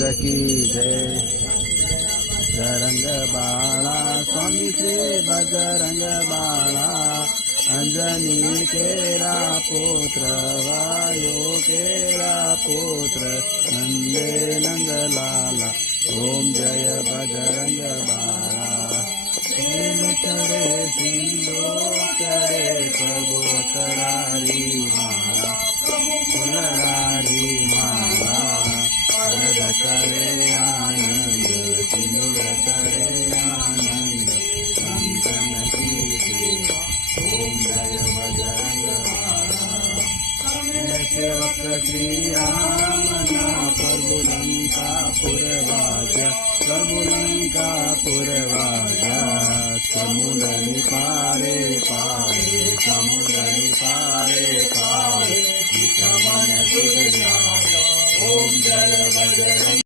की जय। बजरंग बाळा स्वामी श्री बजरंग बाळा, अंजनी केरा पुत्र वायु केरा पुत्र, नंदे नंदलाला ओम जय बजरंग बाळा। करे सिंधु करे प्रभु करारी माला, फुलरारी माला, शरद करे आनंद सिंधु करे आनंद, संतन की जय। ओम जय बजरंग बाळा। सेवक श्री राम ना प्रभु लंका पुरवाजा, प्रभु लंका पुरवाजा, समुद्र पारे पारे, समुद्र पारे पारे, ओम जय बजरंग।